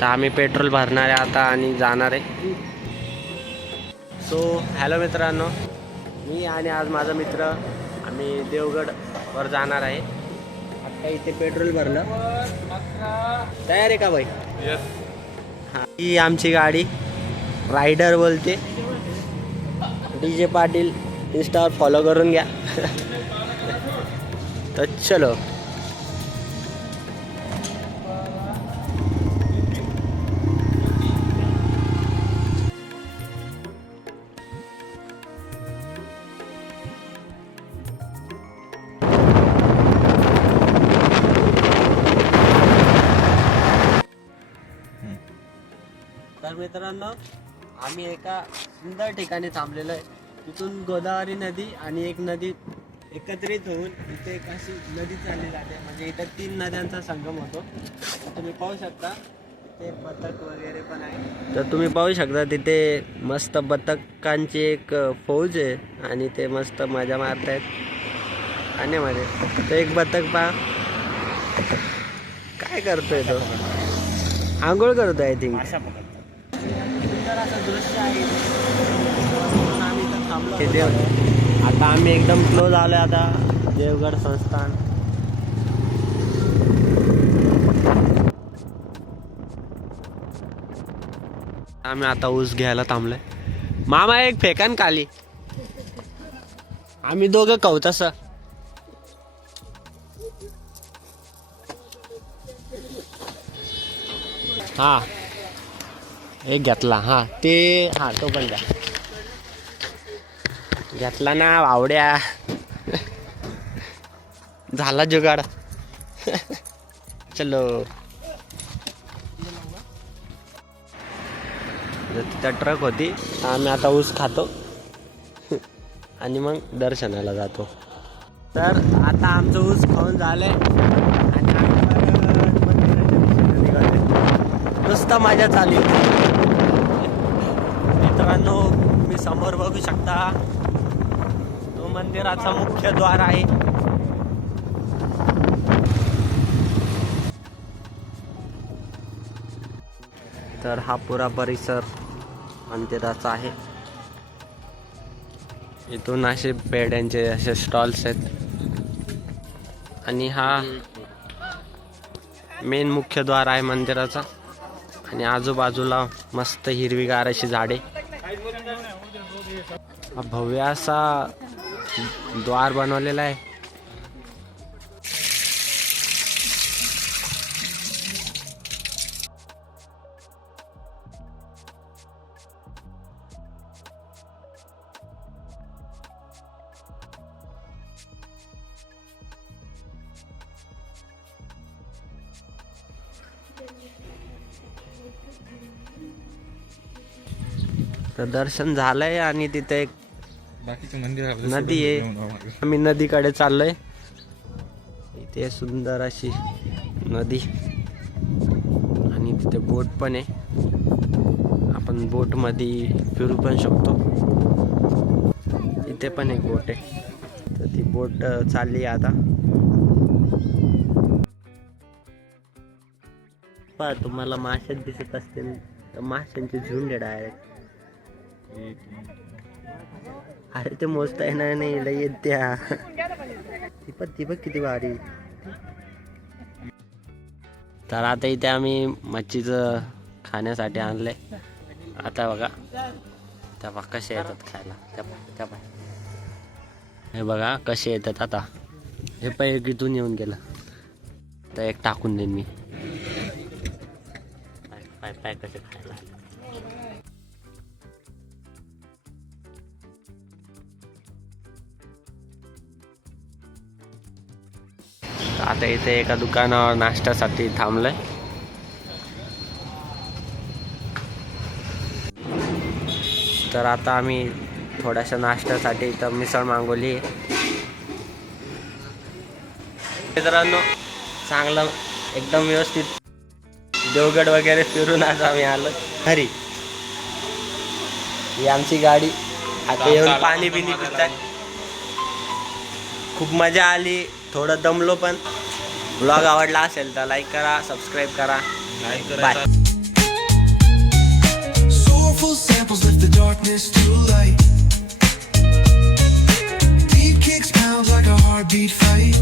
तर आम्ही पेट्रोल भरणार आहे आता आणि जाणार आहे. सो हॅलो मित्रांनो, मी आणि आज माझा मित्र आम्ही देवगडवर जाणार आहे. आता इथे पेट्रोल भरलं. तयार आहे का भाई? यस. हां, ही आमची गाडी रायडर बोलते. DJ पाटील इंस्टावर फॉलो करून घ्या. तर चलो. तर मित्रांनो, आम्ही एका सुंदर ठिकाणी थांबलेलो आहे. तिथून गोदावरी नदी आणि एक नदी एकत्रित होऊन इथे एक अशी नदी चालली जाते. म्हणजे इथे 3 नद्यांचा संगम होतो. तुम्ही पाहू शकता ते बतक वगैरे पण आहे. तर तुम्ही पाहू शकता तिथे मस्त बतकांची एक फौज आहे आणि ते मस्त मजा मारतायत पाण्यामध्ये. तर एक बतक पहा काय करतोय तो, आंघोळ करतोय आय थिंक. सुंदर असं दृश्य आहे. आम्ही इथं थांबलो. आता आम्ही एकदम क्लोज आलो आता देवगड संस्थान. आम्ही आता ऊस घ्यायला थांबलोय. मामा एक फेकान खाली, आम्ही दोघं खाऊ तसं. हा एक घेतला. हा ते हा तो पण द्या. घेतला ना आवड्या. झाला जुगाड. चलो. तिथं ट्रक होती. आम्ही आता ऊस खातो आणि मग दर्शनाला जातो. तर आता आमचं ऊस खाऊन झालंय आणि आम्ही परत मंदिराच्या दिशेने निघालोय. नुसता माझ्या चालू मित्रांनो, मी समोर बघू शकता तो मंदिराचा मुख्य द्वार आहे. तर हा पुरा परिसर मंदिराचा आहे. इथून असे पेड्यांचे असे स्टॉल्स आहेत आणि हा मेन मुख्य द्वार आहे मंदिराचा. आणि आजूबाजूला मस्त हिरवीगार अशी झाडे. भव्य असा द्वार बनवलेला आहे. तर दर्शन झालंय आणि तिथे एक नदी आहे. आम्ही नदीकडे चाललोय. इथे सुंदर अशी नदी आणि तिथे बोट पण आहे. आपण बोट मध्ये फिरू पण शकतो. इथे पण एक बोट आहे. तर ती बोट चालली आता. पहा तुम्हाला मासे दिसत असतील तर माशांची झुंड आहे डायरेक्ट. अरे ते मोजता येणार नाही लय त्या. ती बघ किती भारी. तर आता इथे आम्ही मच्छीचं खाण्यासाठी आणलंय. आता बघा त्या कशा येतात खायला. त्या हे बघा कसे येतात. आता हे पण इथून येऊन गेलं तर एक टाकून देईन मी. पाय कसे खायला. आता इथे एका दुकानावर नाश्त्यासाठी थांबलोय. तर आता आम्ही थोड्याशा नाश्त्यासाठी इथं मिसळ मागवली. मित्रांनो, चांगलं एकदम व्यवस्थित देवगड वगैरे फिरून आज आम्ही आलो घरी. ही आमची गाडी. आता येऊन पाणी बिनी पिताय. खूप मजा आली. थोडं दमलो पण. ब्लॉग आवडला असेल तर लाईक करा, सबस्क्राईब करा. Bye. darkness to light. Beat kicks pounds like a heartbeat fight.